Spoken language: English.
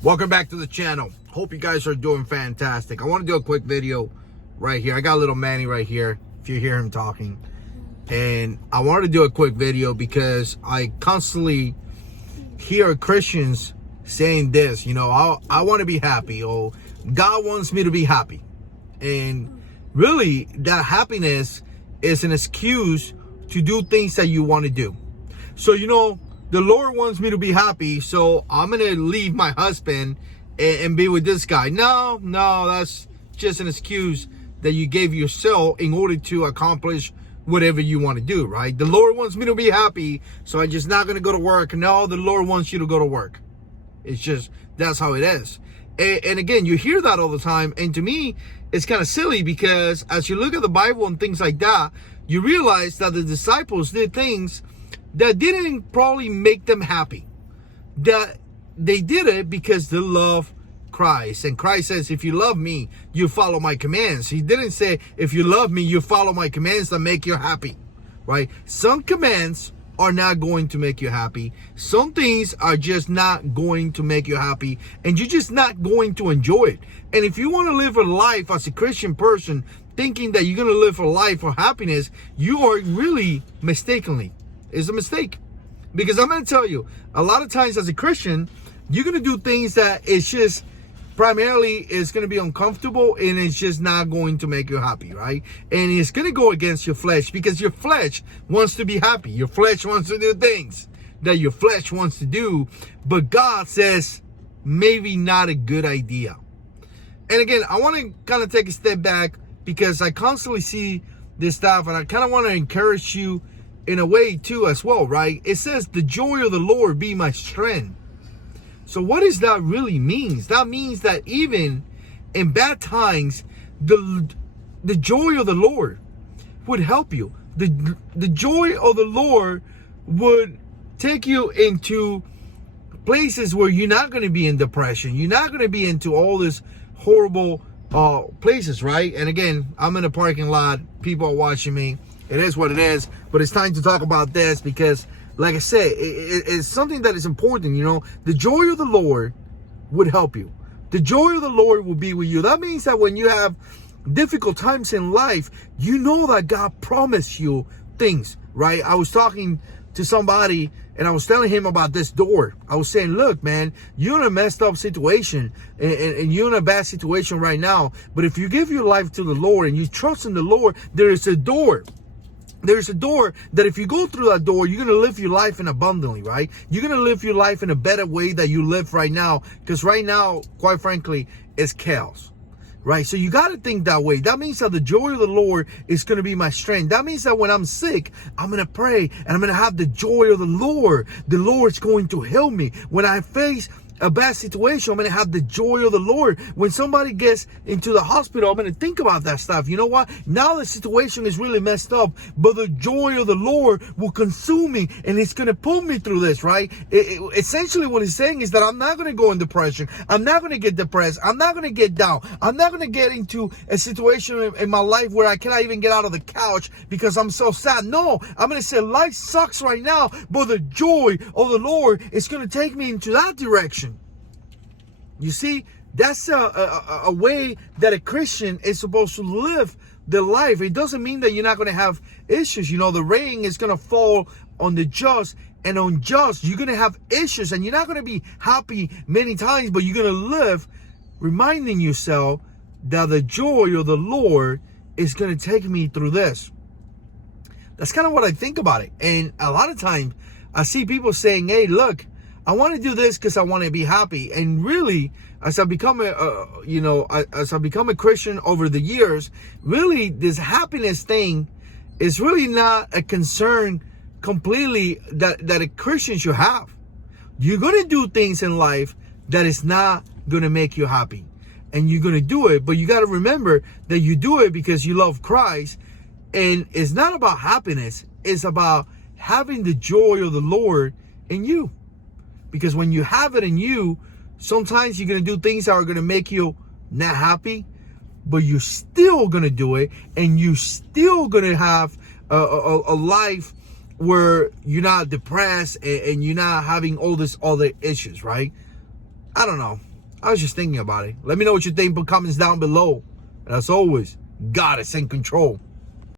Welcome back to the channel. Hope you guys are doing fantastic. I want to do a quick video right here. I got little Manny right here, if you hear him talking. And I wanted to do a quick video because I constantly hear Christians saying this, you know, I want to be happy, or God wants me to be happy. And really, that happiness is an excuse to do things that you want to do. So, you know, the Lord wants me to be happy, so I'm going to leave my husband and be with this guy. No, that's just an excuse that you gave yourself in order to accomplish whatever you want to do, right? The Lord wants me to be happy, so I'm just not going to go to work. No, the Lord wants you to go to work. It's just, that's how it is. And again, you hear that all the time. And to me, it's kind of silly because as you look at the Bible and things like that, you realize that the disciples did things that didn't probably make them happy. That they did it because they love Christ. And Christ says, if you love me, you follow my commands. He didn't say, if you love me, you follow my commands that make you happy, right? Some commands are not going to make you happy. Some things are just not going to make you happy, and you're just not going to enjoy it. And if you want to live a life as a Christian person, thinking that you're going to live a life for happiness, you are really mistakenly. It's a mistake. Because I'm going to tell you, a lot of times as a Christian, you're going to do things that it's just primarily is going to be uncomfortable, and it's just not going to make you happy, right? And it's going to go against your flesh, because your flesh wants to be happy. Your flesh wants to do things that your flesh wants to do, but God says maybe not a good idea. And again, I want to kind of take a step back because I constantly see this stuff, and I kind of want to encourage you in a way too as well, right? It says the joy of the Lord be my strength. So what does that really mean? That means that even in bad times, the joy of the Lord would help you. The joy of the Lord would take you into places where you're not going to be in depression. You're not going to be into all this horrible places, right? And again, I'm in a parking lot. People are watching me. It is what it is. But it's time to talk about this because, like I said, it's something that is important. You know, the joy of the Lord would help you. The joy of the Lord will be with you. That means that when you have difficult times in life, you know that God promised you things, right? I was talking to somebody and I was telling him about this door. I was saying, look, man, you're in a messed up situation and you're in a bad situation right now. But if you give your life to the Lord and you trust in the Lord, there is a door. There's a door that if you go through that door, you're going to live your life in abundantly, right? You're going to live your life in a better way that you live right now. Because right now, quite frankly, it's chaos, right? So you got to think that way. That means that the joy of the Lord is going to be my strength. That means that when I'm sick, I'm going to pray and I'm going to have the joy of the Lord. The Lord's going to help me. When I face a bad situation, I'm going to have the joy of the Lord. When somebody gets into the hospital, I'm going to think about that stuff. You know what? Now the situation is really messed up, but the joy of the Lord will consume me and it's going to pull me through this, right? Essentially what he's saying is that I'm not going to go in depression. I'm not going to get depressed. I'm not going to get down. I'm not going to get into a situation in my life where I cannot even get out of the couch because I'm so sad. No, I'm going to say life sucks right now, but the joy of the Lord is going to take me into that direction. You see, that's a way that a Christian is supposed to live their life. It doesn't mean that you're not going to have issues. You know, the rain is going to fall on the just and unjust. You're going to have issues and you're not going to be happy many times, but you're going to live reminding yourself that the joy of the Lord is going to take me through this. That's kind of what I think about it. And a lot of times I see people saying, hey, look, I want to do this because I want to be happy. And really, as I become a Christian over the years, really this happiness thing is really not a concern completely that a Christian should have. You're going to do things in life that is not going to make you happy. And you're going to do it, but you got to remember that you do it because you love Christ. And it's not about happiness. It's about having the joy of the Lord in you. Because when you have it in you, sometimes you're going to do things that are going to make you not happy, but you're still going to do it, and you're still going to have a life where you're not depressed and you're not having all these other issues, right? I don't know. I was just thinking about it. Let me know what you think. Put comments down below. And as always, God is in control.